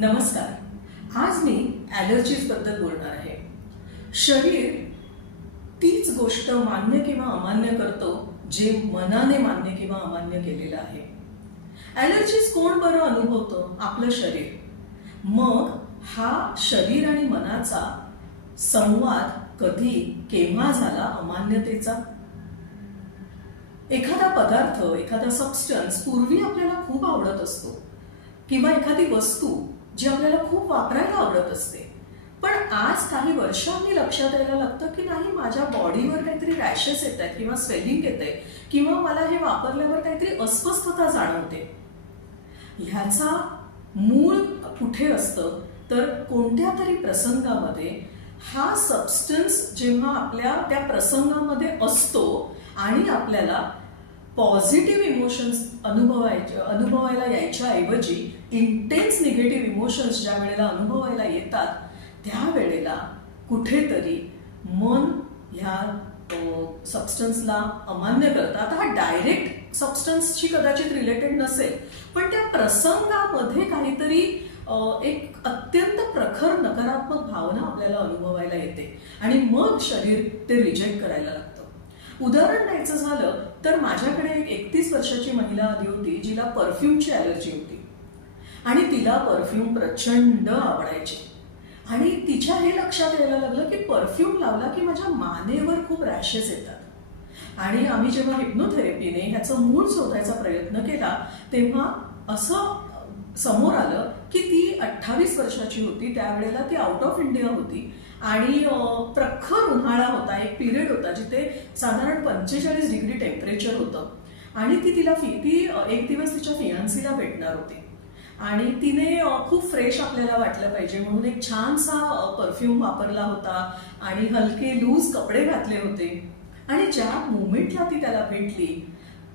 नमस्कार. आज मी ॲलर्जीजबद्दल बोलणार आहे. शरीर तीच गोष्ट मान्य किंवा अमान्य करतो जे मनाने मान्य किंवा अमान्य केलेलं आहे. ॲलर्जीज कोण बरं अनुभवतं? आपलं शरीर. मग हा शरीर आणि मनाचा संवाद कधी केव्हा झाला? अमान्यतेचा? एखादा पदार्थ एखादा सबस्टन्स पूर्वी आपल्याला खूप आवडत असतो. किंवा एखादी वस्तू जी आपल्याला खूप वापरायला आवडत असते. पण आज काही वर्षांनी लक्षात यायला लागतं की नाही माझ्या बॉडीवर काहीतरी रॅशेस येत आहेत किंवा स्वेलिंग येते किंवा मला हे वापरल्यावर काहीतरी अस्वस्थता जाणवते. ह्याचा मूळ कुठे असतं? तर कोणत्या तरी प्रसंगामध्ये हा सबस्टन्स जेव्हा आपल्या त्या प्रसंगामध्ये असतो आणि आपल्याला पॉझिटिव्ह इमोशन्स अनुभवायच्या अनुभवायला यायच्या ऐवजी इंटेन्स निगेटिव्ह इमोशन्स ज्या वेळेला अनुभवायला येतात त्या वेळेला कुठेतरी मन ह्या सबस्टन्सला अमान्य करतं. आता हा डायरेक्ट सबस्टन्सशी कदाचित रिलेटेड नसेल पण त्या प्रसंगामध्ये काहीतरी एक अत्यंत प्रखर नकारात्मक भावना आपल्याला अनुभवायला येते. आणि मग शरीर ते रिजेक्ट करायला लागतं. उदाहरण द्यायचं झालं तर माझ्याकडे एक एकतीस वर्षाची महिला आली होती जिला परफ्यूमची ॲलर्जी होती. आणि तिला परफ्यूम प्रचंड आवडायची. आणि तिच्या हे लक्षात यायला लागलं की परफ्यूम लावला की माझ्या मानेवर खूप रॅशेस येतात. आणि आम्ही जेव्हा हिप्नोथेरपीने ह्याचं मूळ शोधायचा प्रयत्न केला तेव्हा असं समोर आलं की ती अठ्ठावीस वर्षाची होती त्यावेळेला ती आउट ऑफ इंडिया होती. आणि प्रखर उन्हाळा होता एक पिरियड होता जिथे साधारण पंचेचाळीस डिग्री टेम्परेचर होतं. आणि ती तिला फी ती एक दिवस तिच्या फियांसीला भेटणार होती. आणि तिने खूप फ्रेश आपल्याला वाटलं पाहिजे म्हणून एक छानसा परफ्यूम वापरला होता आणि हलके लूज कपडे घातले होते. आणि ज्या मुमेंटला ती त्याला भेटली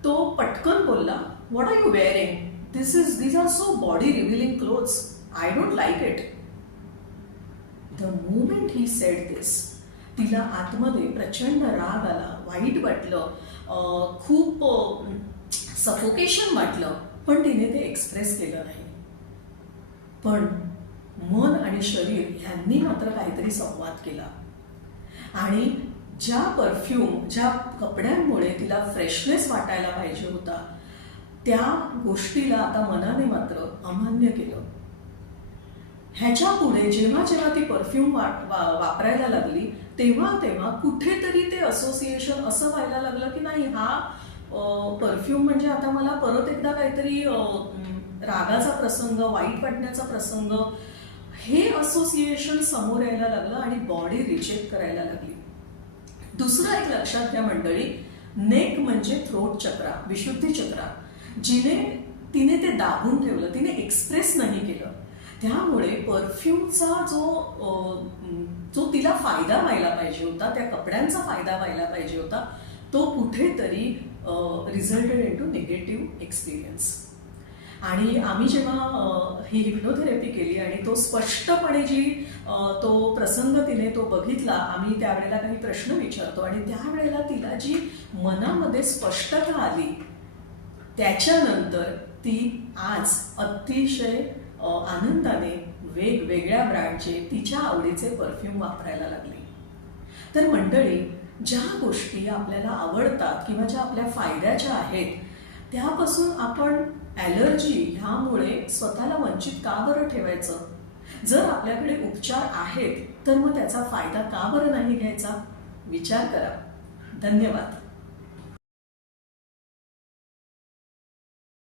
तो पटकन बोलला what are you wearing this is these are so body revealing clothes I don't like it the moment he said this तिला आतमध्ये प्रचंड राग आला वाईट वाटलं खूप सफोकेशन वाटलं पण तिने ते एक्सप्रेस केलं नाही. पण मन आणि शरीर ह्यांनी मात्र काहीतरी संवाद केला. आणि ज्या परफ्यूम ज्या कपड्यांमुळे तिला फ्रेशनेस वाटायला पाहिजे होता त्या गोष्टीला आता मनाने मात्र अमान्य केलं. ह्याच्या पुढे जेव्हा जेव्हा ती परफ्यूम वा, वा, वापरायला लागली तेव्हा तेव्हा कुठेतरी ते असोसिएशन असं व्हायला लागलं की नाही हा परफ्यूम म्हणजे आता मला परत एकदा काहीतरी रागाचा प्रसंग वाईट वाटण्याचा प्रसंग हे असोसिएशन समोर यायला लागलं आणि बॉडी रिजेक्ट करायला लागली. दुसरं एक लक्षात घ्या मंडळी नेक म्हणजे थ्रोट चक्रा विशुद्धी चक्रा. जिने तिने ते दाबून ठेवलं तिने एक्सप्रेस नाही केलं. त्यामुळे परफ्यूमचा जो जो तिला फायदा व्हायला पाहिजे होता त्या कपड्यांचा फायदा व्हायला पाहिजे होता तो कुठेतरी resulted into negative experience आणि आम्ही जेव्हा ही हिप्नोथेरपी केली आणि तो स्पष्टपणे जी तो प्रसंग तिने तो बघितला आम्ही त्यावेळेला काही प्रश्न विचारतो आणि त्यावेळेला तिला जी मनामध्ये स्पष्टता आली त्याच्यानंतर ती आज अतिशय आनंदाने वेगवेगळ्या ब्रँडचे तिच्या आवडीचे परफ्यूम वापरायला लागले. तर मंडळी ज्या गोष्टी आपल्याला आवडतात किंवा ज्या आपल्या फायद्याच्या आहेत त्यापासून आपण ॲलर्जी ह्यामुळे स्वतःला वंचित का बरं ठेवायचं? जर आपल्याकडे उपचार आहेत तर मग त्याचा फायदा का बरं नाही घ्यायचा? विचार करा. धन्यवाद.